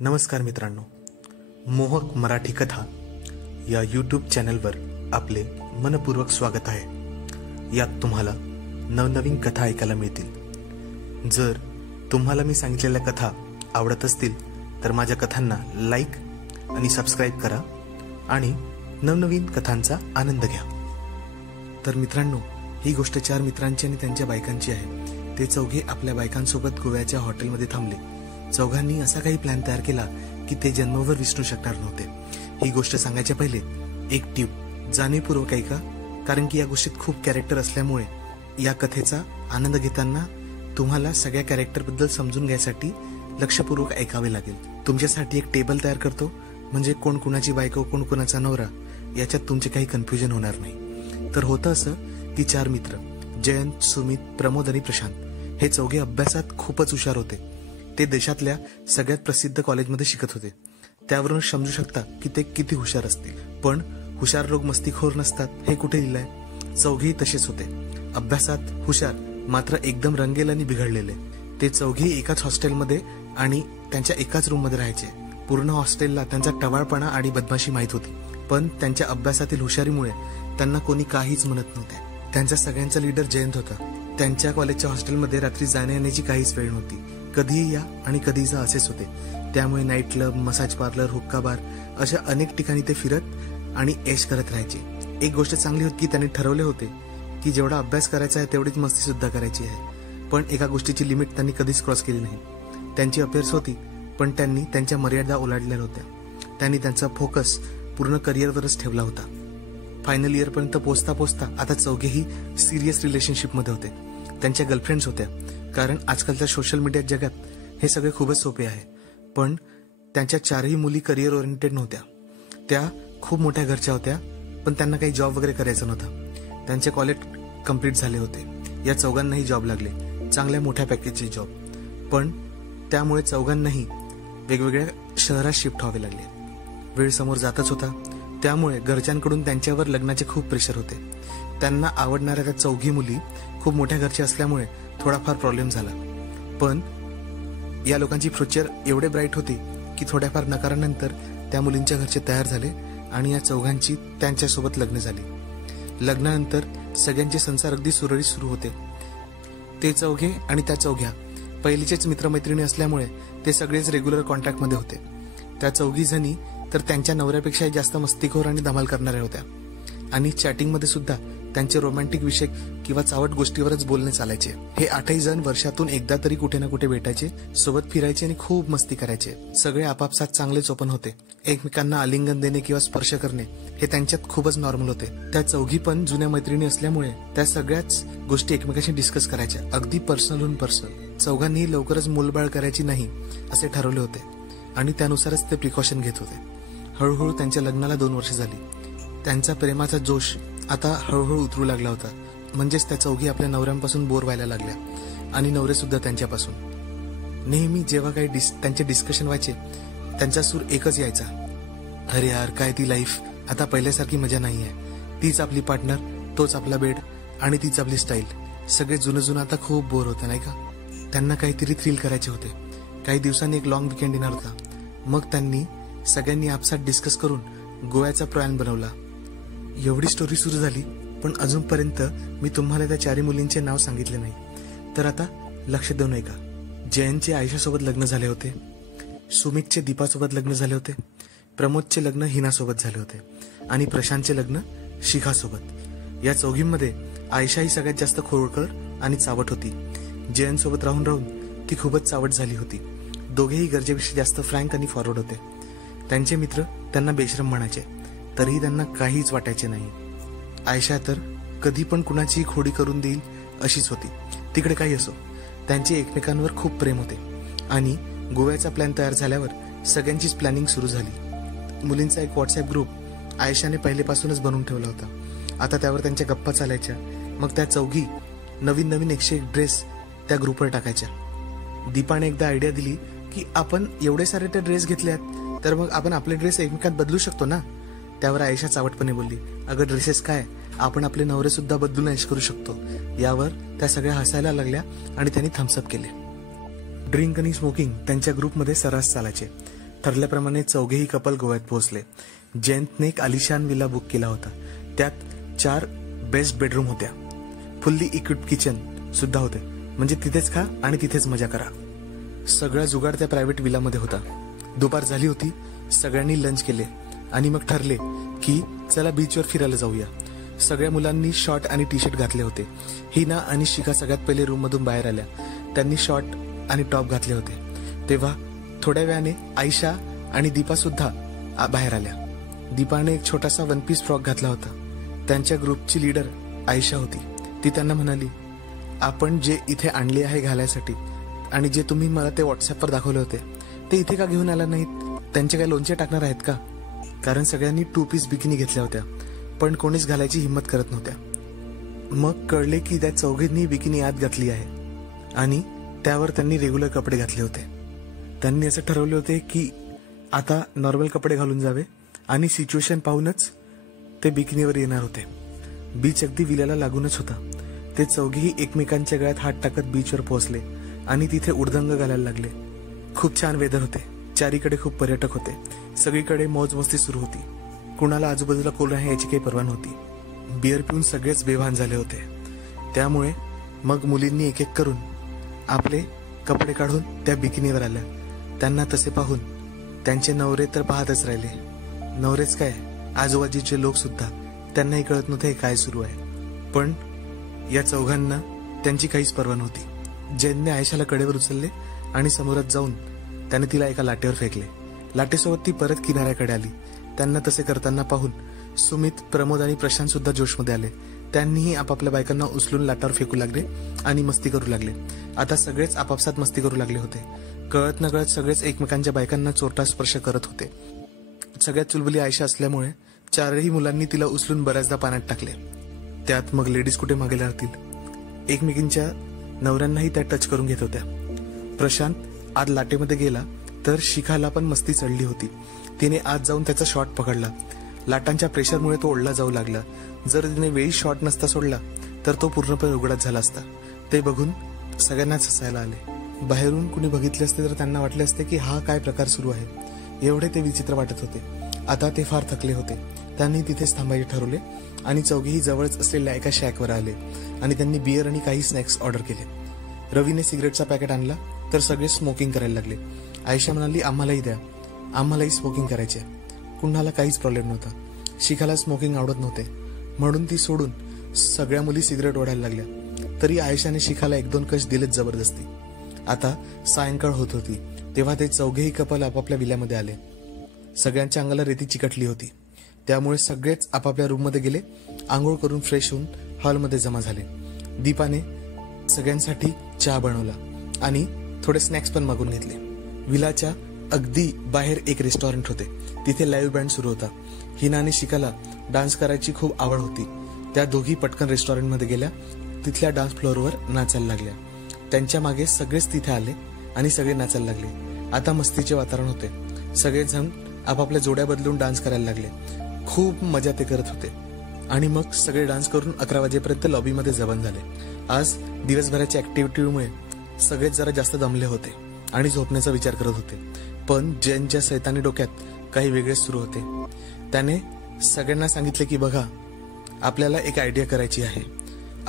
नमस्कार मित्रांनो, मोहक मराठी कथा या यूट्यूब चॅनलवर आपले मनपूर्वक स्वागत आहे। यात तुम्हाला नवनवीन कथा ऐकायला मिळतील। जर तुम्हाला मी सांगितलेल्या कथा आवडत असतील तर माझ्या कथांना लाईक आणि सबस्क्राईब करा आणि नवनवीन कथांचा आनंद घ्या। तर मित्रांनो, ही गोष्ट 4 मित्रांची आणि त्यांच्या बायकांची आहे। ते चौघे आपल्या बायकांसोबत गोव्याच्या हॉटेलमध्ये थांबले। चौघांनी असा काही प्लॅन तयार केला की ते जन्मभर विसरू शकणार नव्हते। ही गोष्ट सांगायच्या पहिले एक ट्यूब जाणीवपूर्वक ऐका, कारण की या गोष्टीत खूप कॅरेक्टर असल्यामुळे या कथेचा आनंद घेताना तुम्हाला सगळ्या कॅरेक्टरबद्दल समजून घ्यायसाठी लक्षपूर्वक ऐकावे लागेल। तुमच्यासाठी एक टेबल तयार करतो, म्हणजे कोण कुणाची बायको कोण कुणाचा नवरा याच्यात तुमचे काही कन्फ्युजन होणार नाही। तर होतं असं की 4 मित्र जयंत, सुमित, प्रमोद आणि प्रशांत हे चौघे अभ्यासात खूपच हुशार होते। ते देशातल्या सगळ्यात प्रसिद्ध कॉलेजमध्ये शिकत होते। त्यावरून समजू शकता की ते किती हुशार असतील। पण हुशार लोक मस्तीखोर नसतात हे कुठे लिहिलंय? चौघेही तसेच होते, अभ्यासात हुशार मात्र एकदम रंगेल आणि बिघडलेले। ते चौघेही एकाच हॉस्टेलमध्ये आणि त्यांच्या एकाच रूममध्ये राहायचे। पूर्ण हॉस्टेलला त्यांचा टवाळपणा आणि बदमाशी माहीत होती, पण त्यांच्या अभ्यासातील हुशारीमुळे त्यांना कोणी काहीच म्हणत नव्हते। त्यांचा सगळ्यांचा लीडर जयंत होता। त्यांच्या कॉलेजच्या हॉस्टेलमध्ये रात्री जाण्या येण्याची काहीच वेळ नव्हती। कधीही या आणि कधीही जा असेच होते। त्यामुळे नाईट क्लब, मसाज पार्लर, हुक्का बार अशा अनेक ठिकाणी ते फिरत आणि ऐश करत राहायचे। एक गोष्ट चांगली होती की त्यांनी ठरवले होते की जेवढा अभ्यास करायचा आहे तेवढीच मस्ती सुद्धा करायची आहे। पण एका गोष्टीची लिमिट त्यांनी कधीच क्रॉस केली नाही। त्यांची अफेअर्स होती, पण त्यांनी त्यांच्या मर्यादा ओलांडल्या होत्या। त्यांनी त्यांचा फोकस पूर्ण करिअरवरच ठेवला होता। फायनल इयर पर्यंत पोहोचता आता चौघेही सिरियस रिलेशनशिपमध्ये होते। त्यांच्या गर्लफ्रेंड्स होत्या, कारण आजकालच्या सोशल मीडिया जगात हे सगळे खूपच सोपे आहे। पण त्यांच्या 4ही मुली करिअर ओरिएंटेड नव्हत्या। त्या खूप मोठ्या घरच्या होत्या, पण त्यांना काही जॉब वगैरे करायचा नव्हता। त्यांचे कॉलेज कंप्लीट झाले होते। या चौघांनाही जॉब लागले, चांगल्या मोठ्या पॅकेजचे जॉब। पण त्यामुळे चौघांनाही वेगवेगळ्या शहरात शिफ्ट व्हावे लागले। वेळ समोर जातच होता, त्यामुळे घरच्यांकडून त्यांच्यावर लग्नाचे खूप प्रेशर होते। त्यांना आवडणाऱ्या त्या 4ही मुली खूप मोठ्या घरच्या असल्यामुळे थोडाफार प्रॉब्लेम झाला। पण या लोकांची फ्युचर एवढे ब्राईट होती की थोड्याफार नकारानंतर त्या मुलींच्या घरचे तयार झाले आणि या चौघांची त्यांच्यासोबत लग्न झाली। लग्नानंतर सगळ्यांचे संसार अगदी सुरळीत सुरू होते। ते चौघे आणि त्या चौघ्या पहिलीचेच मित्रमैत्रिणी असल्यामुळे ते सगळेच रेग्युलर कॉन्टॅक्टमध्ये होते। त्या 4घी जणी तर त्यांच्या नवऱ्यापेक्षा जास्त मस्तीखोर आणि धमाल करणाऱ्या होत्या, आणि चॅटिंगमध्ये सुद्धा त्यांचे रोमॅन्टिक विषय किंवा चावट गोष्टीवरच बोलणे चालायचे। हे 8ही जण वर्षातून एकदा तरी कुठे ना कुठे भेटायचे, सोबत फिरायचे आणि खूप मस्ती करायचे। सगळे आपापसात चांगलेच ओपन होते। एकमेकांना आलिंगन देणे किंवा स्पर्श करणे हे त्यांच्यात खूपच नॉर्मल होते। त्या 4घी पण जुन्या मैत्रिणी असल्यामुळे त्या सगळ्याच गोष्टी एकमेकांशी डिस्कस करायच्या, अगदी पर्सनलहून पर्सनल। चौघांनीही लवकरच मूलबाळ करायची नाही असे ठरवले होते आणि त्यानुसारच ते प्रिकॉशन घेत होते। हळूहळू त्यांच्या लग्नाला 2 वर्ष झाली। त्यांचा प्रेमाचा जोश आता हळूहळू उतरू लागला होता। म्हणजेच त्या 4घी आपल्या नवऱ्यांपासून बोर व्हायला लागल्या आणि नवरे सुद्धा त्यांच्यापासून। नेहमी जेव्हा काही त्यांचे डिस्कशन व्हायचे, त्यांचा सूर एकच यायचा, अरे यार काय ती लाईफ, आता पहिल्यासारखी मजा नाही आहे। तीच आपली पार्टनर, तोच आपला बेड आणि तीच आपली स्टाईल। सगळे जुनं आता खूप बोर होतं, नाही का? त्यांना काहीतरी थ्रिल करायचे होते। काही दिवसांनी एक लॉंग वीकेंड येणार होता। मग त्यांनी सगळ्यांनी आपसात डिस्कस करून गोव्याचा प्लॅन बनवला। एवढी स्टोरी सुरू झाली, पण अजूनपर्यंत मी तुम्हाला त्या 4ही मुलींचे नाव सांगितले नाही। तर आता लक्ष देऊन ऐका। जयंतचे आयशासोबत लग्न झाले होते, सुमितचे दीपासोबत लग्न झाले होते, प्रमोदचे लग्न हिनासोबत झाले होते आणि प्रशांतचे लग्न शिखासोबत। या 4घींमध्ये आयशा ही सगळ्यात जास्त खोडकर आणि चावट होती। जयंतसोबत राहून ती खूपच चावट झाली होती। दोघेही गरजेपेक्षा जास्त फ्रँक आणि फॉरवर्ड होते। त्यांचे मित्र त्यांना बेशरम म्हणायचे, तरीही त्यांना काहीच वाटायचे नाही। आयशा तर कधी पण कुणाची खोडी करून देईल अशीच होती। तिकडे काही असो, त्यांचे एकमेकांवर खूप प्रेम होते आणि गोव्याचा प्लॅन तयार झाल्यावर सगळ्यांचीच प्लॅनिंग सुरू झाली। मुलींचा एक व्हॉट्सअप ग्रुप आयशाने पहिलेपासूनच बनवून ठेवला होता। आता त्यावर त्यांच्या गप्पा चालायच्या। मग त्या 4घी नवीन 101 ड्रेस त्या ग्रुपवर टाकायच्या। दीपाने एकदा आयडिया दिली की आपण एवढे सारे ते ड्रेस घेतल्यात, तर मग आपण आपले ड्रेस एकमेकात बदलू शकतो ना? त्यावर आयशा चावटपणे बोलली, अगं ड्रेसेस काय, आपण आपले नवरे सुद्धा बदलून ऐश करू शकतो। यावर त्या सगळ्या हसायला लागल्या आणि त्यांनी थम्सअप केले। ड्रिंक आणि स्मोकिंग त्यांच्या ग्रुपमध्ये सर्रास चालायचे। ठरल्याप्रमाणे चौघेही कपल गोव्यात पोहोचले. जयंतने एक आलिशान विला बुक केला होता. त्यात 4 बेस्ट बेडरूम होत्या. फुल्ली इक्विप्ड किचन सुद्धा होते. म्हणजे तिथेच खा आणि तिथेच मजा करा. सगळा जुगाड त्या प्रायव्हेट विलामध्ये होता. दुपार झाली होती. सगळ्यांनी लंच केले आणि मग ठरले की चला बीचवर फिरायला जाऊया. सगळ्या मुलांनी शॉर्ट आणि टी शर्ट घातले होते. हिना आणि शिखा सगळ्यात पहिले रूम मधून बाहेर आल्या. त्यांनी शॉर्ट आणि टॉप घातले होते. तेव्हा थोड्या वेळाने आयशा आणि दीपा सुद्धा बाहेर आल्या. दीपाने एक छोटासा वन पीस फ्रॉक घातला होता. त्यांच्या ग्रुपची लीडर आयशा होती. ती त्यांना म्हणाली, आपण जे इथे आणले आहे घालायसाठी आणि जे तुम्ही मला ते व्हॉट्सअपवर दाखवले होते ते इथे का घेऊन आला नाहीत? त्यांचे काय लोणचे टाकणार आहेत का? कारण सगळ्यांनी 2 पीस बिकिनी घेतल्या होत्या पण कोणीच घालायची हिंमत करत नव्हत्या. मग कळले की त्या चौघींनी बिकिनी आत घातली आहे आणि त्यावर त्यांनी रेग्युलर कपडे घातले होते. त्यांनी असं ठरवले होते की आता नॉर्मल कपडे घालून जावे आणि सिच्युएशन पाहूनच ते बिकिनीवर येणार होते. बीच अगदी विल्याला लागूनच होता. ते चौघेही एकमेकांच्या गळ्यात हात टाकत बीचवर पोहोचले आणि तिथे उडदंग घालायला लागले. खूप छान वेदर होते. चारीकडे खूप पर्यटक होते. सगळीकडे मौज मस्ती सुरू होती. कुणाला आजूबाजूला कोण आहे याची काही पर्वा नव्हती. बिअर पिऊन सगळेच बेभान झाले होते. त्यामुळे मग मुलींनी एक एक करून आपले कपडे काढून त्या बिकिनीवर आल्या. त्यांना तसे पाहून त्यांचे नवरे तर पाहतच राहिले. नवरेच काय, आजूबाजूचे लोक सुद्धा त्यांनाही कळत नव्हते काय सुरू आहे. पण या चौघांना त्यांची काहीच पर्वा नव्हती. जयंतने आयशाला कडेवर उचलले आणि समुद्रात जाऊन त्याने तिला एका लाटेवर फेकले. लाटेसोबत ती परत किनाऱ्याकडे आली. त्यांना तसे करताना पाहून सुमित, प्रमोद आणि प्रशांत सुद्धा जोशमध्ये आले. त्यांनीही आपापल्या बायकांना उचलून लाटावर फेकू लागले आणि मस्ती करू लागले. आता सगळेच आपापसात मस्ती करू लागले होते. कळत न कळत सगळेच एकमेकांच्या बायकांना चोरटा स्पर्श करत होते. सगळ्यात चुलबुली आयशा असल्यामुळे 4ही मुलांनी तिला उचलून बऱ्याचदा पाण्यात टाकले. त्यात मग लेडीज कुठे मागे लागतील. एकमेकींच्या नवऱ्यांनाही त्या टच करून घेत होत्या. प्रशांत आज लाटेमध्ये गेला तर शिखाला पण मस्ती चढली होती. तिने आज जाऊन त्याचा शॉट पकडला. लाटांच्या प्रेशरमुळे तो ओढला जाऊ लागला. जर तिने वेळी शॉट नसता सोडला तर तो पूर्णपणे उघडत झाला असता. ते बघून सगळ्यांनाच हसायला आले. बाहेरून कुणी बघितले असते तर त्यांना वाटले असते की हा काय प्रकार सुरू आहे. एवढे ते विचित्र वाटत होते. आता ते फार थकले होते. त्यांनी तिथेच थांबायचे ठरवले आणि चौघेही जवळच असलेल्या एका शॅकवर आले आणि त्यांनी बियर आणि काही स्नॅक्स ऑर्डर केले. रवीने सिगरेटचा पॅकेट आणला तर सगळे स्मोकिंग करायला लागले. आयशा म्हणाली, आम्हालाही द्या, आम्हालाही स्मोकिंग करायचे. कुणाला काहीच प्रॉब्लेम नव्हता. शिखाला स्मोकिंग आवडत नव्हते म्हणून ती सोडून सगळ्या मुली सिगरेट ओढायला लागल्या. तरी आयशाने शिखाला 1-2 कश दिलेच जबरदस्ती. आता सायंकाळ होत होती तेव्हा ते चौघेही कपल आपापल्या विल्यामध्ये आले. सगळ्यांच्या अंगाला रेती चिकटली होती. त्यामुळे सगळेच आपापल्या रूममध्ये गेले. आंघोळ करून फ्रेश होऊन हॉलमध्ये जमा झाले. दीपाने सगळ्यांसाठी चहा बनवला आणि थोडे स्नॅक्स पण मागून घेतले. विलाच्या अगदी बाहेर एक रेस्टॉरंट होते. तिथे लाईव्ह बँड सुरू होता. हिना आणि शिखाला डान्स करायची खूप आवड होती. त्या दोघी पटकन रेस्टॉरंटमध्ये गेल्या. तिथल्या डान्स फ्लोअरवर नाचायला लागल्या. त्यांच्या मागे सगळेच तिथे आले आणि सगळे नाचायला लागले. आता मस्तीचे वातावरण होते. सगळेजण आपापल्या जोड्या बदलून डान्स करायला लागले. खूप मजा ते करत होते. आणि मग सगळे डान्स करून 11 वाजेपर्यंत लॉबीमध्ये जमा झाले. आज दिवसभराच्या ऍक्टिव्हिटीमुळे सगळेच जरा जास्त दमले होते आणि झोपण्याचा विचार करत होते. पण जयंतच्या सैतानी डोक्यात काही वेगळेच सुरू होते. त्याने सगळ्यांना सांगितले की बघा, आपल्याला एक आयडिया करायची आहे.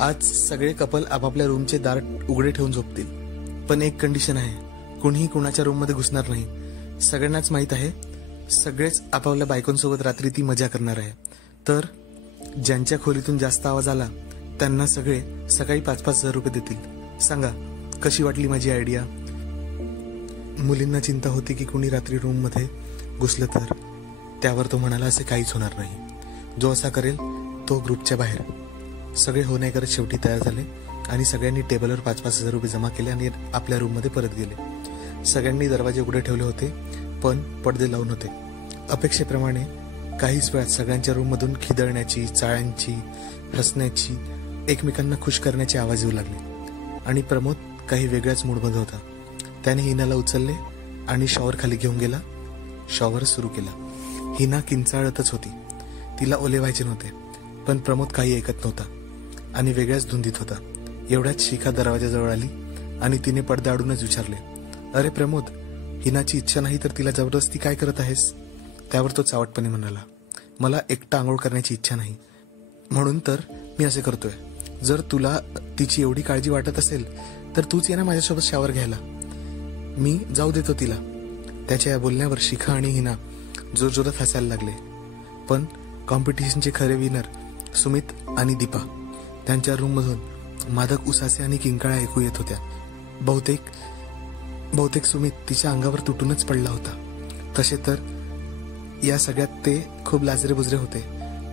आज सगळे कपल आपापल्या रूमचे दार उघडे ठेवून झोपतील. पण एक कंडिशन आहे, कुणीही कुणाच्या रूममध्ये घुसणार नाही. सगळ्यांनाच माहित आहे सगळेच आपापल्या बायकोंसोबत रात्री ती मजा करणार आहे. तर ज्यांच्या खोलीतून जास्त आवाज आला त्यांना सगळे सकाळी 5,000 रुपये देतील. सांगा कशी वाटली माझी आयडिया? मुलींना चिंता होती की कुणी रात्री रूम मध्ये घुसलं तर. त्यावर तो म्हणाला, असे काहीच होणार नाही. जो असा करेल तो ग्रुपच्या बाहेर. सगळे हो नाही करत शेवटी तयार झाले आणि सगळ्यांनी टेबलवर 5,000 रुपये जमा केले आणि आपल्या रूम मध्ये परत गेले. सगळ्यांनी दरवाजे उघडे ठेवले होते पण पडदे लावून होते. अपेक्षेप्रमाणे काहीच वेळात सगळ्यांच्या रूम मधून खिदळण्याची, चाळ्यांची, हसण्याची, एकमेकांना खुश करण्याचे आवाज येऊ लागले. आणि प्रमोद काही वेगळ्याच मूडमध्ये होता. त्याने हिनाला उचलले आणि शॉवर खाली घेऊन गेला. शॉवर सुरू केला. हिना किंचाळतच होती. तिला ओले व्हायचे नव्हते. पण प्रमोद काही ऐकत नव्हता आणि वेगळ्याच धुंदीत होता. एवढ्याच शिखा दरवाजाजवळ आली आणि तिने पडदा आडूनच विचारले, अरे प्रमोद, हिनाची इच्छा नाही तर तिला जबरदस्ती काय करत आहेस? त्यावर तो चावटपणे म्हणाला, मला एकटा आंघोळ करण्याची इच्छा नाही, म्हणून तर मी असे करतोय. जर तुला तिची एवढी काळजी वाटत असेल तर तूच ये ना माझ्यासोबत शावर घ्यायला, मी जाऊ देतो तिला. त्याच्या या बोलण्यावर शिखा आणि हिना जोरजोरात हसायला लागले. पण कॉम्पिटिशनचे खरे विनर सुमित आणि दीपा. त्यांच्या रूममधून मादक उसासे आणि किंकाळ्या ऐकू येत होत्या. बहुतेक सुमित तिच्या अंगावर तुटूनच पडला होता. तसे तर या सगळ्यात ते खूप लाजरे बुजरे होते,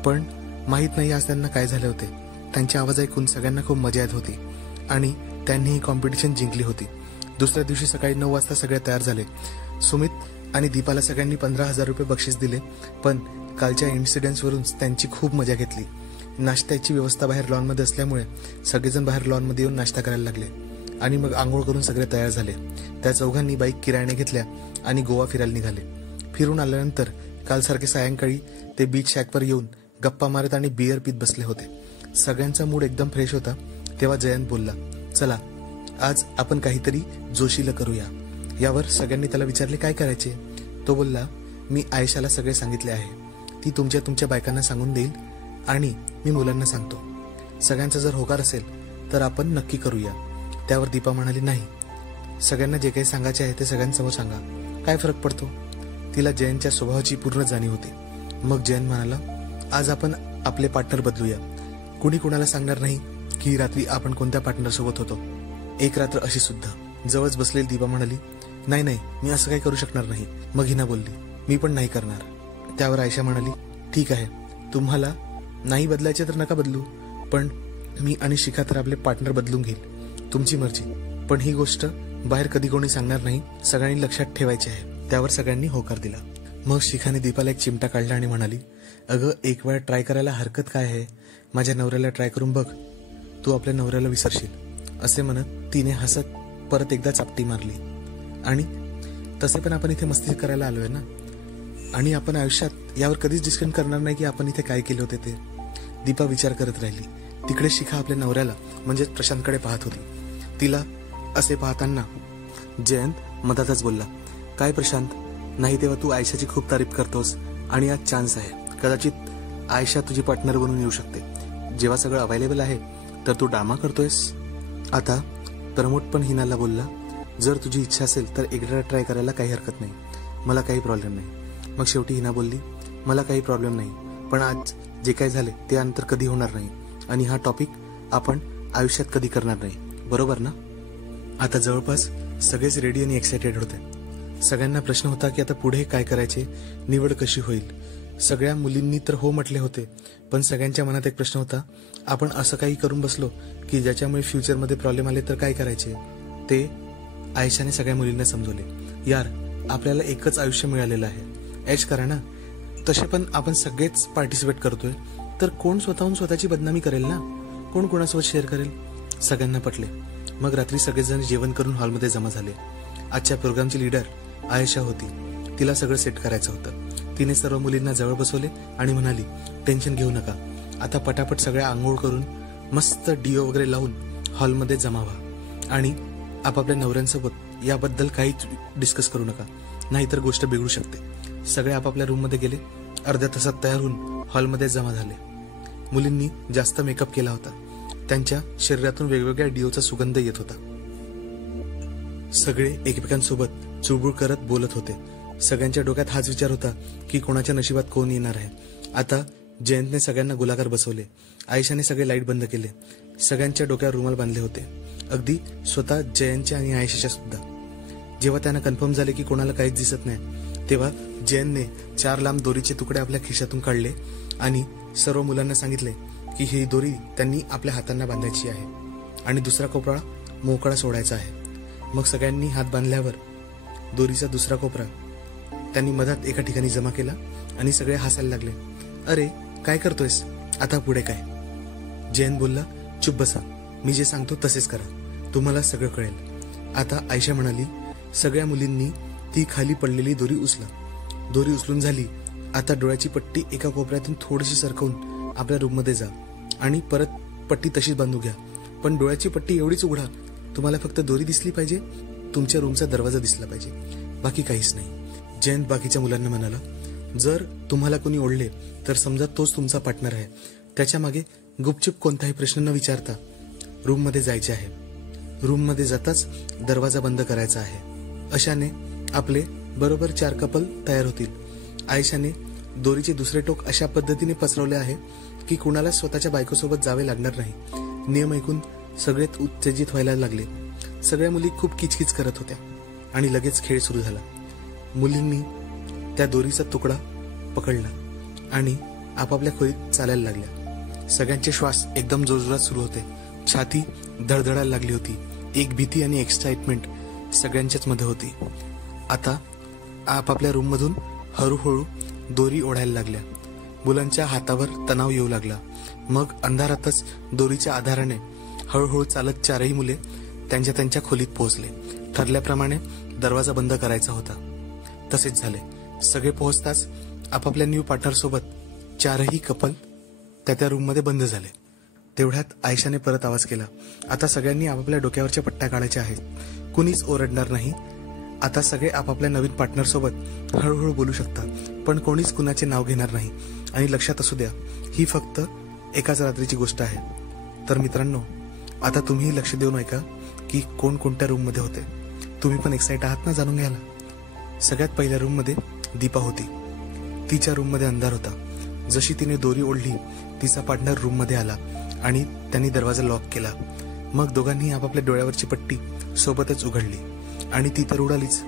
पण माहीत नाही आज त्यांना काय झाले होते. त्यांचे आवाज ऐकून सगळ्यांना खूप मजा येत होती आणि त्यांनी ही कॉम्पिटिशन जिंकली होती. दुसऱ्या दिवशी सकाळी 9 वाजता सगळे तयार झाले. सुमित आणि दीपाला सगळ्यांनी 15,000 रुपये बक्षीस दिले. पण कालच्या इन्सिडेंट्सवरून त्यांची खूप मजा घेतली. नाश्त्याची व्यवस्था बाहेर लॉनमध्ये असल्यामुळे सगळेजण बाहेर लॉनमध्ये येऊन नाश्ता करायला लागले आणि मग आंघोळ करून सगळे तयार झाले. त्या चौघांनी बाईक किरायाने घेतल्या आणि गोवा फिरायला निघाले. फिरून आल्यानंतर कालसारखे सायंकाळी ते बीच शॅकवर येऊन गप्पा मारत आणि बियर पीत बसले होते. सगळ्यांचा मूड एकदम फ्रेश होता. तेव्हा जयंत बोलला, चला आज आपण काहीतरी जोशीला करूया. यावर सगळ्यांनी त्याला विचारले, काय करायचे? तो बोलला, मी आयशाला सगळे सांगितले आहे. ती तुमच्या बायकांना सांगून देईल आणि मी मुलांना सांगतो. सगळ्यांचा जर होकार असेल तर आपण नक्की करूया. त्यावर दीपा म्हणाली, नाही, सगळ्यांना जे काही सांगायचे आहे ते सगळ्यांसमोर सांगा, काय फरक पडतो? तिला जयंतच्या स्वभावाची पूर्ण जाणीव होती. मग जयंत म्हणाला, आज आपण आपले पार्टनर बदलूया. कुणी कुणाला सांगणार नाही की रात्री आपण कोणत्या पार्टनर सोबत होतो. एक रात्र अशी सुद्धा. जवळच बसलेली दीपा म्हणाली, नाही, मी असं काही करू शकणार नाही. मग हिना बोलली, मी पण नाही करणार. त्यावर आयशा म्हणाली, ठीक आहे, तुम्हाला नाही बदलायचे तर नका बदलू, पण मी आणि शिखा तर आपले पार्टनर बदलून घेईल, तुमची मर्जी. पण ही गोष्ट बाहेर कधी कोणी सांगणार नाही, सगळ्यांनी लक्षात ठेवायची आहे. त्यावर सगळ्यांनी होकार दिला. मग शिखाने दीपाला एक चिमटा काढला आणि म्हणाली, अगं एक वेळा ट्राय करायला हरकत काय आहे? माझ्या नवऱ्याला ट्राय करून बघ, तू आपल्या नवऱ्याला विसरशील. असे म्हणत तिने हसत परत एकदा चापटी मारली. आणि तसे पण आपण इथे मस्ती करायला आलोय ना, आणि आपण आयुष्यात यावर कधीच डिस्कशन करणार नाही की आपण इथे काय केले होते ते. दीपा विचार करत राहिली. तिकडे शिखा आपल्या नवऱ्याला म्हणजे प्रशांतकडे पाहत होती. तिला असे पाहताना जयंत मधातच बोलला, काय प्रशांत, नाही तेव्हा तू आयशाची खूप तारीफ करतोस आणि आज चान्स आहे, कदाचित आयशा तुझी पार्टनर बनून येऊ शकते. जेव्हा सगळं अवेलेबल आहे तर तू ड्रामा करतोयस. आता प्रमोद पण हिनाला बोलला, जर तुझी इच्छा असेल तर एकदा ट्राय करायला काही हरकत नाही, मला काही प्रॉब्लेम नाही. मग शेवटी हिना बोलली, मला काही प्रॉब्लेम नाही, पण आज जे काही झाले ते अंतर कधी होणार नाही आणि हा टॉपिक आपण आयुष्यात कधी करणार नाही, बरोबर ना? आता जवळपास सगळेच रेडी आणि एक्सायटेड होते. सगळ्यांना प्रश्न होता की आता पुढे काय करायचे, निवड कशी होईल. सगळ्या मुलींनी तर हो म्हटले होते, पण सगळ्यांच्या मनात एक प्रश्न होता, आपण असं काही करून बसलो की ज्याच्यामुळे फ्युचरमध्ये प्रॉब्लेम आले तर काय करायचे. ते आयशाने सगळ्या मुलींना समजवले, यार आपल्याला एकच आयुष्य मिळालेलं आहे, ऐश करा ना. तसे पण आपण सगळेच पार्टिसिपेट करतोय, तर कोण स्वतःहून स्वतःची बदनामी करेल ना, कोण कोणासोबत शेअर करेल. सगळ्यांना पटले. मग रात्री सगळेजण जेवण करून हॉलमध्ये जमा झाले. आजच्या प्रोग्रामची लीडर आयशा होती. तिला सगळं सेट करायचं होतं. तिने सर्व मुलींना जवळ बसवले आणि म्हणाली, टेन्शन घेऊ नका, आता पटापट सगळ्या आंघोळ करून मस्त डिओ वगैरे लावून हॉलमध्ये जमा व्हा आणि आपापल्या नवऱ्यांसोबत याबद्दल काहीच डिस्कस करू नका, नाहीतर गोष्ट बिघडू शकते. सगळे आपापल्या रूममध्ये गेले. अर्ध्या तासात तयार होऊन हॉलमध्ये जमा झाले. मुलींनी जास्त मेकअप केला होता. त्यांच्या शरीरातून वेगवेगळ्या डिओचा सुगंध येत होता. सगळे एकमेकांसोबत चुळबुळ करत बोलत होते. सगळ्यांच्या डोक्यात हाच विचार होता की कोणाच्या नशिबात कोण येणार आहे. आता जयंतने सगळ्यांना गोलाकार बसवले. आयशाने सगळे लाईट बंद केले. सगळ्यांच्या डोक्यावर रुमाल बांधले होते, अगदी स्वतः जयंतच्या आणि आयशाच्या सुद्धा. जेव्हा त्यांना कन्फर्म झाले की कोणाला काहीच दिसत नाही, तेव्हा जयंतने 4 लांब दोरीचे तुकडे आपल्या खिशातून काढले आणि सर्व मुलांना सांगितले की ही दोरी त्यांनी आपल्या हातांना बांधायची आहे आणि दुसरा कोपरा मोकळा सोडायचा आहे. मग सगळ्यांनी हात बांधल्यावर दोरीचा दुसरा कोपरा त्यांनी मधात एका ठिकाणी जमा केला आणि सगळे हसायला लागले. अरे काय करतोयस, आता पुढे काय? जयंत बोलला, चुप बसा, मी जे सांगतो तसेच करा, तुम्हाला सगळं कळेल. आता आयशा म्हणाली, सगळ्या मुलींनी ती खाली पडलेली दोरी उचला. दोरी उचलून झाली. आता डोळ्याची पट्टी एका कोपऱ्यातून थोडीशी सरकवून आपल्या रूममध्ये जा आणि परत पट्टी तशीच बांधू घ्या, पण डोळ्याची पट्टी एवढीच उघडा, तुम्हाला फक्त दोरी दिसली पाहिजे, तुमच्या रूमचा दरवाजा दिसला पाहिजे. बाकी काहीच नाही. जयंत बाकीच्या मुलांना म्हणाला, जर तुम्हाला कोणी ओढले तर समजा तोच तुमचा पार्टनर आहे. त्याच्या मागे गुपचूप कोणताही प्रश्न न विचारता रूममध्ये जायचे आहे. रूममध्ये जाताच दरवाजा बंद करायचा आहे. अशाने आपले बरोबर 4 कपल तयार होतील. आयशाने दोरीचे दुसरे टोक अशा पद्धतीने पसरवले आहे की कुणाला स्वतःच्या बायकोसोबत जावे लागणार नाही. नियम ऐकून सगळेच उत्तेजित व्हायला लागले. सगळ्या मुली खूप किचकिच करत होत्या आणि लगेच खेळ सुरू झाला. मुलींनी त्या दोरीचा तुकडा पकडला आणि आपापल्या खोलीत चालायला लागल्या. सगळ्यांचे श्वास एकदम जोरजोरात सुरू होते. छाती धडधडायला लागली होती. एक भीती आणि एक्साइटमेंट सगळ्यांच्याच मध्ये होती. आता आपापल्या रूममधून हळूहळू दोरी ओढायला लागल्या. मुलांच्या हातावर तणाव येऊ लागला. मग अंधारातच दोरीच्या आधाराने हळूहळू चालत 4ही मुले त्यांच्या खोलीत पोहोचले. ठरल्याप्रमाणे दरवाजा बंद करायचा होता. तसेच झाले. सगळे पोहोचताच आपापल्या न्यू पार्टनर सोबत 4ही कपल त्या रूममध्ये बंद झाले. तेवढ्यात आयशाने परत आवाज केला, आता सगळ्यांनी आपापल्या डोक्यावरच्या पट्ट्या काढायच्या आहेत. कुणीच ओरडणार नाही. आता सगळे आपापल्या नवीन पार्टनर सोबत हळूहळू बोलू शकतात, पण कोणीच कुणाचे नाव घेणार नाही. आणि लक्षात असू द्या, ही फक्त एकाच रात्रीची गोष्ट आहे. तर मित्रांनो, आता तुम्ही लक्ष देऊन ऐका की कोण कोणत्या रूम मध्ये होते. तुम्ही पण एक्साइट आहात ना जाणून घ्यायला. सगळ्यात पहिल्या रूम मध्ये दीपा होती. तिच्या रूम मध्ये अंधार होता. जशी तिने दोरी ओढली, तिचा पार्टनर रूम मध्ये आला आणि त्यांनी दरवाजा लॉक केला. मग दोघांनी आपापल्या डोळ्यावरची पट्टी सोबतच उघडली आणि ती तर उडालीच,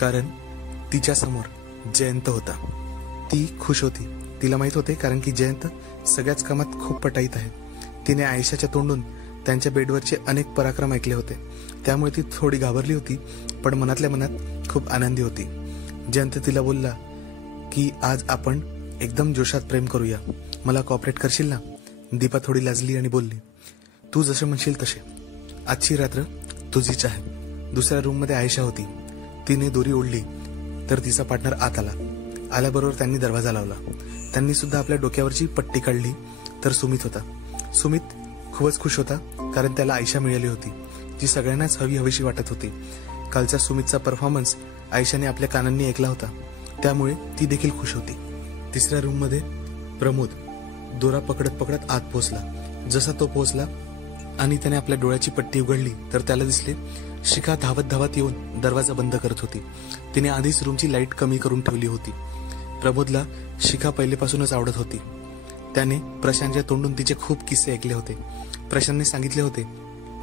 कारण तिच्या समोर जयंत होता. ती खुश होती. तिला माहित होते कारण की जयंत सगळ्याच कामात खूप पटाईत आहे. तिने आयशाच्या तोंडून त्यांच्या बेडवरचे अनेक पराक्रम ऐकले होते. त्यामुळे ती थोडी घाबरली होती, पण मनातल्या मनात खूप आनंदी होती. जयंत तिला बोलला की आज आपण एकदम जोशात प्रेम करूया. मला कॉपरेट करशील ना? दीपा थोडी लाजली आणि बोलली, तू जसे म्हणशील तसे. आजची रात्र तुझीच आहे. दुसऱ्या रूम मध्ये आयशा होती. तिने दोरी ओढली तर तिचा पार्टनर आत आला. आल्याबरोबर त्यांनी दरवाजा लावला. त्यांनी सुद्धा आपल्या डोक्यावरची पट्टी काढली. तर सुमित होता. सुमित खूपच खुश होता कारण त्याला आयशा मिळाली होती, जी सगळ्यांनाच हवीशी वाटत होती. कालचा सुमितचा परफॉर्मन्स आयशाने आपल्या कानांनी ऐकला होता, त्यामुळे ती देखील खुश होती. तिसऱ्या रूम मध्ये प्रमोद दोरा पकडत पकडत आत पोहोचला. जसा तो पोहोचला आणि त्याने आपल्या डोळ्याची पट्टी उघडली तर त्याला दिसले शिखा धावत धावत येऊन दरवाजा बंद करत होती. तिने आधीच रूमची लाईट कमी करून ठेवली होती. प्रमोदला शिखा पहिलेपासूनच आवडत होती. त्याने प्रशांतच्या तोंडून तिचे खूप किस्से ऐकले होते. प्रशांतने सांगितले होते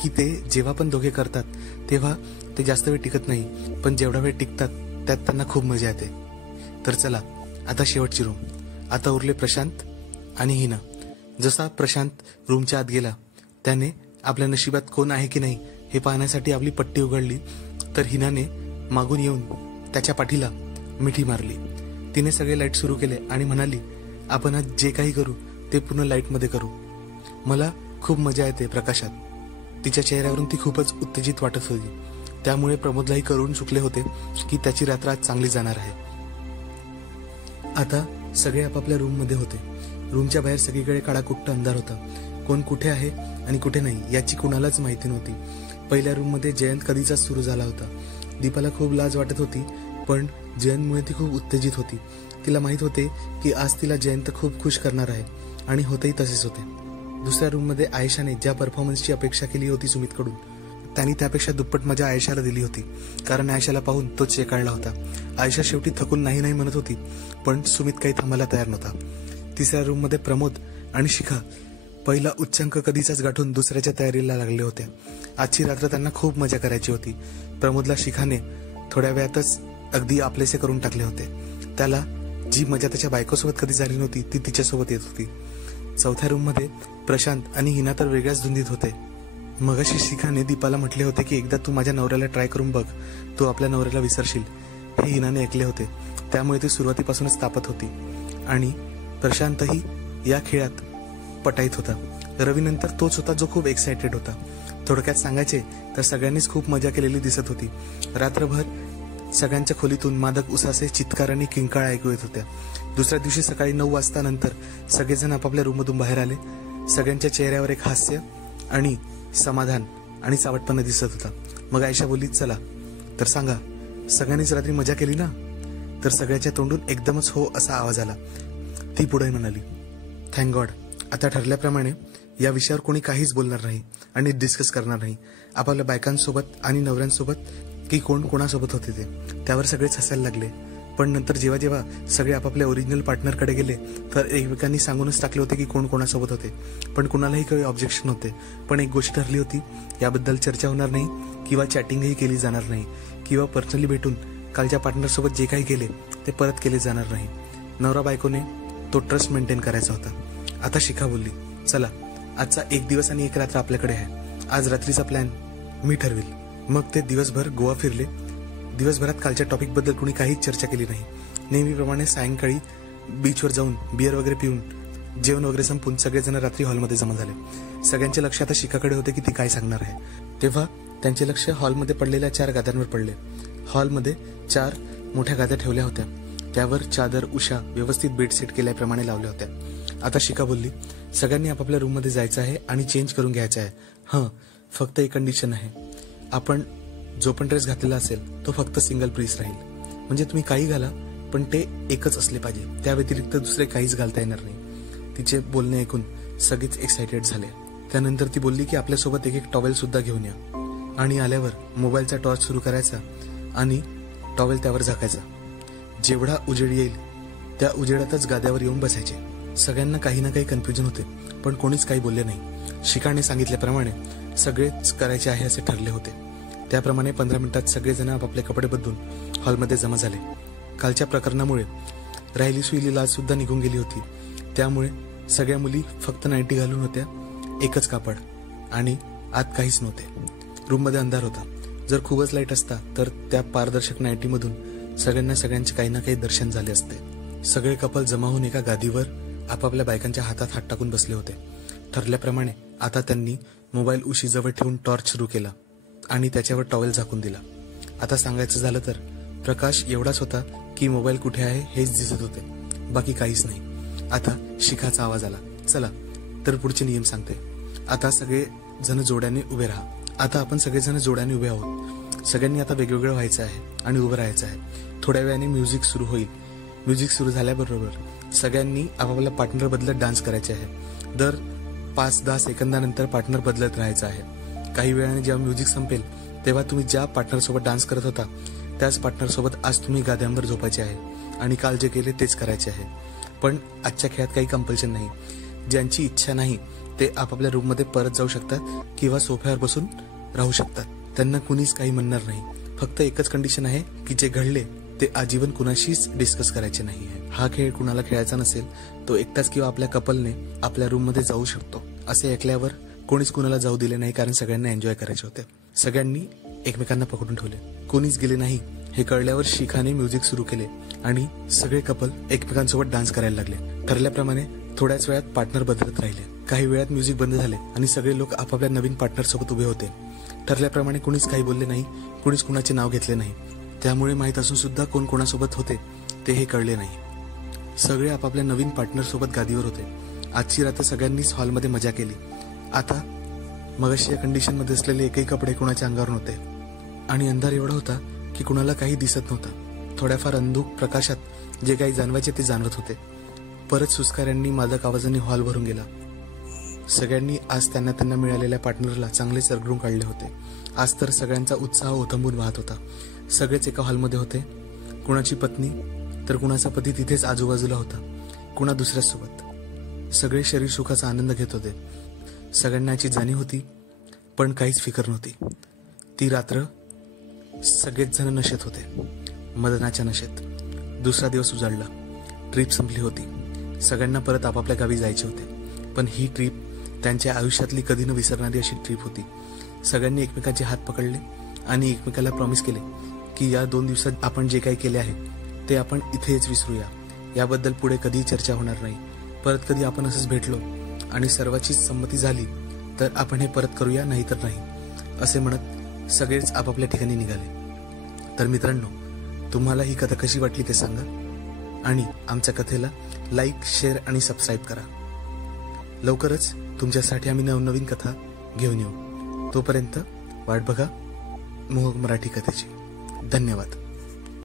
की ते जेव्हा पण दोघे करतात तेव्हा ते जास्त वेळ टिकत नाही, पण जेवढा वेळ टिकतात त्यात त्यांना खूप मजा येते. तर चला आता शेवटची रूम. आता उरले प्रशांत आणि हिना. जसा प्रशांत रूमच्या आत गेला, त्याने आपल्या नशिबात कोण आहे की नाही हे पाहण्यासाठी आपली पट्टी उघडली तर हिनाने मागून येऊन त्याच्या पाठीला मिठी मारली. तिने सगळे लाईट सुरू केले आणि म्हणाली, आपण आज जे काही करू ते पूर्ण लाईटमध्ये करू. मला खूप मजा येते प्रकाशात. तिच्या चेहऱ्यावरून ती खूपच उत्तेजित वाटत होती. त्यामुळे प्रमोदलाही करून चुकले होते की त्याची रात्र आज चांगली जाणार आहे. आता सगळे आपापल्या रूम मध्ये होते. रूमच्या बाहेर सगळीकडे काळाकुट्ट अंधार होता. कोण कुठे आहे आणि कुठे नाही याची कुणालाच माहिती नव्हती. पहिल्या रूम मध्ये जयंत कधीचाच सुरू झाला होता. दीपाला खूप लाज वाटत होती, पण जयंतमुळे ती खूप उत्तेजित होती. तिला माहित होते की आज तिला जयंत खूप खुश करणार आहे आणि होतेही तसेच होते. दुसऱ्या रूम मध्ये आयशाने ज्या परफॉर्मन्सची अपेक्षा केली होती सुमितकडून, त्यांनी त्यापेक्षा दुप्पट मजा आयशाला दिली होती, कारण आयशाला पाहून तोच चेकाळला होता. आयशा शेवटी थकून नाही नाही म्हणत होती, पण सुमित काही थांबायला तयार नव्हता. तिसऱ्या रूम मध्ये प्रमोद आणि शिखा पहिला उच्चांक कधीचाच गाठून दुसऱ्याच्या तयारीला लागले होते. आजची रात्र त्यांना खूप मजा करायची होती. प्रमोदला शिखाने थोड्या वेळातच अगदी आपलेसे करून टाकले होते. त्याला जी मजा त्याच्या बायकोसोबत कधी झाली नव्हती ती तिच्यासोबत येत होती. चौथ्या रूम मध्ये प्रशांत आणि हिना तर वेगळ्याच धुंदीत होते. मगाशी शिखाने दीपाला म्हटले होते की एकदा तू माझ्या नवऱ्याला ट्राय करून बघ, तू आपल्या नवऱ्याला विसरशील. हे हिनाने ऐकले होते, त्यामुळे ती सुरुवातीपासूनच तापत होती आणि प्रशांतही या खेळात पटाईत होता. रवीनंतर तोच होता जो खूप एक्सायटेड होता. थोडक्यात सांगायचे तर सगळ्यांनीच खूप मजा केलेली दिसत होती. रात्रभर सगळ्यांच्या खोलीतून मादक उसासे चित्कार आणि किंकाळ ऐकू येत होत्या. दुसऱ्या दिवशी सकाळी 9 वाजता नंतर सगळेजण आपापल्या रूममधून बाहेर आले. सगळ्यांच्या चेहऱ्यावर एक हास्य आणि समाधान आणि सावटपणा दिसत होता. मग आयशा बोलली, चला तर सांगा सगळ्यांनीच रात्री मजा केली ना? तर सगळ्याच्या तोंडून एकदमच हो असा आवाज आला. ती पुढे म्हणाली, थँक गॉड. आता ठरल्याप्रमाणे या विषयावर कोणी काहीच बोलणार नाही आणि डिस्कस करणार नाही. आपापल्या बायकांसोबत आणि नवऱ्यांसोबत की कोण कोणासोबत होते ते, त्यावर सगळेच हसायला लागले. पण नंतर जेव्हा जेव्हा सगळे आपापल्या ओरिजिनल पार्टनरकडे गेले तर एकमेकांनी सांगूनच टाकले होते की कोण कोणासोबत होते. पण कुणालाही काही ऑब्जेक्शन होते. पण एक गोष्ट ठरली होती, याबद्दल चर्चा होणार नाही किंवा चॅटिंगही केली जाणार नाही किंवा पर्सनली भेटून कालच्या पार्टनरसोबत जे काही केले ते परत केले जाणार नाही. नवरा बायकोने तो ट्रस्ट मेंटेन करायचा होता. आता शिखा बोलली, चला आजचा एक दिवस आणि एक रात्र आपल्याकडे आहे. आज रात्रीचा प्लॅन मी ठरवेल. मग ते दिवसभर गोवा फिरले. दिवसभरात कालच्या टॉपिक बद्दल कोणी काहीच चर्चा केली नाही. नेहमीप्रमाणे सायंकाळी बीचवर जाऊन बिअर वगैरे पिऊन जेवण वगैरे संपून सगळेजण रात्री हॉलमध्ये जमा झाले. सगळ्यांचे लक्ष आता शिखाकडे होते की ती काय सांगणार आहे. तेव्हा त्यांचे लक्ष हॉलमध्ये पडलेल्या 4 गाद्यांवर पडले. हॉलमध्ये 4 मोठ्या गाद्या ठेवल्या होत्या. त्यावर चादर, उषा व्यवस्थित बेडसेट केल्याप्रमाणे लावल्या होत्या. आता शिखा बोलली, सगळ्यांनी आपापल्या रूममध्ये जायचं आहे आणि चेंज करून घ्यायचं आहे. हं, फक्त एक कंडिशन आहे. आपण जो पण ड्रेस घातलेला असेल तो फक्त सिंगल पीस राहील. म्हणजे तुम्ही काही घाला पण ते एकच असले पाहिजे. त्या व्यतिरिक्त दुसरे काहीच घालता येणार नाही. तिचे बोलणे ऐकून सगळेच एक्साइटेड झाले. त्यानंतर ती बोलली की आपल्यासोबत एक टॉवेल सुद्धा घेऊन या आणि आल्यावर मोबाईलचा टॉर्च सुरू करायचा आणि टॉवेल त्यावर झाकायचा. जेवढा उजेड येईल त्या उजेडातच गाद्यावर येऊन बसायचे. सगळ्यांना काही ना काही कन्फ्युजन होते पण कोणीच काही बोलले नाही. शिखाने सांगितल्याप्रमाणे सगळेच करायचे आहे असे ठरले होते. त्याप्रमाणे 15 मिनिटात सगळेजण आपापले कपडे बदलून हॉलमध्ये जमा झाले. कालच्या प्रकरणामुळे राहिली सुईली लाज सुद्धा निघून गेली होती. त्यामुळे सगळ्या मुली फक्त नाईटी घालून होत्या, एकच कापड, आणि आत काहीच नव्हते. रूममध्ये अंधार होता. जर खूपच लाईट असता तर त्या पारदर्शक नाईटीमधून सगळ्यांचे काही ना काही दर्शन झाले असते. सगळे कपल जमा होऊन एका गादीवर आपापल्या बायकांच्या हातात हात टाकून बसले होते. ठरल्याप्रमाणे आता त्यांनी मोबाईल उशीजवळ ठेवून टॉर्च सुरू केला आणि त्याच्यावर टॉवेल झाकून दिला. आता सांगायचं झालं तर प्रकाश एवढाच होता की मोबाईल कुठे आहे हेच दिसत होते, बाकी काहीच नाही. आता शिखाचा आवाज आला, चला तर पुढचे नियम सांगते. आता सगळे जण जोड्याने उभे राहा. आता आपण सगळेजण जोड्याने उभे आहोत. सगळ्यांनी आता वेगवेगळं व्हायचं आहे आणि उभं राहायचं आहे. थोड्या वेळाने म्युझिक सुरू होईल. म्युझिक सुरू झाल्याबरोबर सगळ्यांनी आपापल्या पार्टनर बदलत डान्स करायचे आहे. दर 5-10 सेकंदानंतर पार्टनर बदलत राहायचं आहे. काही वेळाने जेव्हा म्युझिक संपेल तेव्हा तुम्ही ज्या पार्टनर सोबत डान्स करत होता त्याच पार्टनर सोबत आज तुम्ही गाद्यांवर झोपायचे आहे आणि काल जे केले तेच करायचे आहे. पण आजच्या खेळात काही कंपल्शन नाही. ज्यांची इच्छा नाही ते आपापल्या रूममध्ये परत जाऊ शकतात किंवा सोफ्यावर बसून राहू शकतात. त्यांना कुणीच काही म्हणणार नाही. फक्त एकच कंडिशन आहे की जे घडले ते आजीवन कुणाशीच डिस्कस करायचे नाही. हा खेळ कुणाला खेळायचा नसेल तो एकटाच किंवा आपल्या कपलने आपल्या रूममध्ये जाऊ शकतो. असे ऐकल्यावर कोणीच कुणाला जाऊ दिले नाही, कारण सगळ्यांना एन्जॉय करायचे होते. सगळ्यांनी एकमेकांना पकडून ठेवले. कोणीच गेले नाही हे कळल्यावर शिखाने म्युझिक सुरू केले आणि सगळे कपल एकमेकांसोबत डान्स करायला लागले. ठरल्याप्रमाणे थोड्याच वेळात पार्टनर बदलत राहिले. काही वेळात म्युझिक बंद झाले आणि सगळे लोक आपापल्या नवीन पार्टनर सोबत उभे होते. ठरल्याप्रमाणे कुणीच काही बोलले नाही, कुणीच कुणाचे नाव घेतले नाही. त्यामुळे माहीत असून सुद्धा कोण कोणासोबत होते ते हे कळले नाही. सगळे आपापल्या नवीन पार्टनर सोबत गादीवर होते. आजची रात्र सगळ्यांनीच हॉलमध्ये मजा केली. आता मगाशी या कंडिशन मध्ये असलेले एकही कपडे कुणाच्या अंगावर नव्हते आणि अंधार एवढा होता की कुणाला काही दिसत नव्हतं. थोड्याफार अंधुक प्रकाशात जे काही जाणवायचे ते जाणवत होते. परत सुस्काऱ्यांनी मादक आवाजांनी हॉल भरून गेला. सगळ्यांनी आज त्यांना मिळालेल्या पार्टनरला चांगले चरगडून काढले होते. आज तर सगळ्यांचा उत्साह ओथंबून वाहत होता. सगळेच एका हॉलमध्ये होते. कुणाची पत्नी तर कुणाचा पती तिथेच आजूबाजूला होता, कुणा दुसऱ्यासोबत. सगळे शरीर सुखाचा आनंद घेत होते. सगळ्यांना याची जाणीव होती पण काहीच फिकर नव्हती. ती रात्र सगळेच जण नशेत होते, मदनाच्या नशेत. दुसरा दिवस उजाडला. ट्रिप संपली होती. सगळ्यांना परत आपापल्या गावी जायचे होते. पण ही ट्रिप त्यांच्या आयुष्यातली कधी न विसरणारी अशी ट्रिप होती. सगळ्यांनी एकमेकांचे हात पकडले आणि एकमेकाला प्रॉमिस केले की या 2 दिवसात आपण जे काही केले आहे ते आपण इथेच विसरूया. याबद्दल पुढे कधीही चर्चा होणार नाही. परत कधी आपण असंच भेटलो आणि सर्वांचीच संमती झाली तर आपण हे परत करूया, नाही तर नाही, असे म्हणत सगळेच आपापल्या ठिकाणी निघाले. तर मित्रांनो, तुम्हाला ही कथा कशी वाटली ते सांगा आणि आमच्या कथेला लाईक, शेअर आणि सबस्क्राईब करा. लवकरच तुमच्यासाठी आम्ही नवनवीन कथा घेऊन येऊ. तोपर्यंत वाट बघा मोहक मराठी कथेची. धन्यवाद.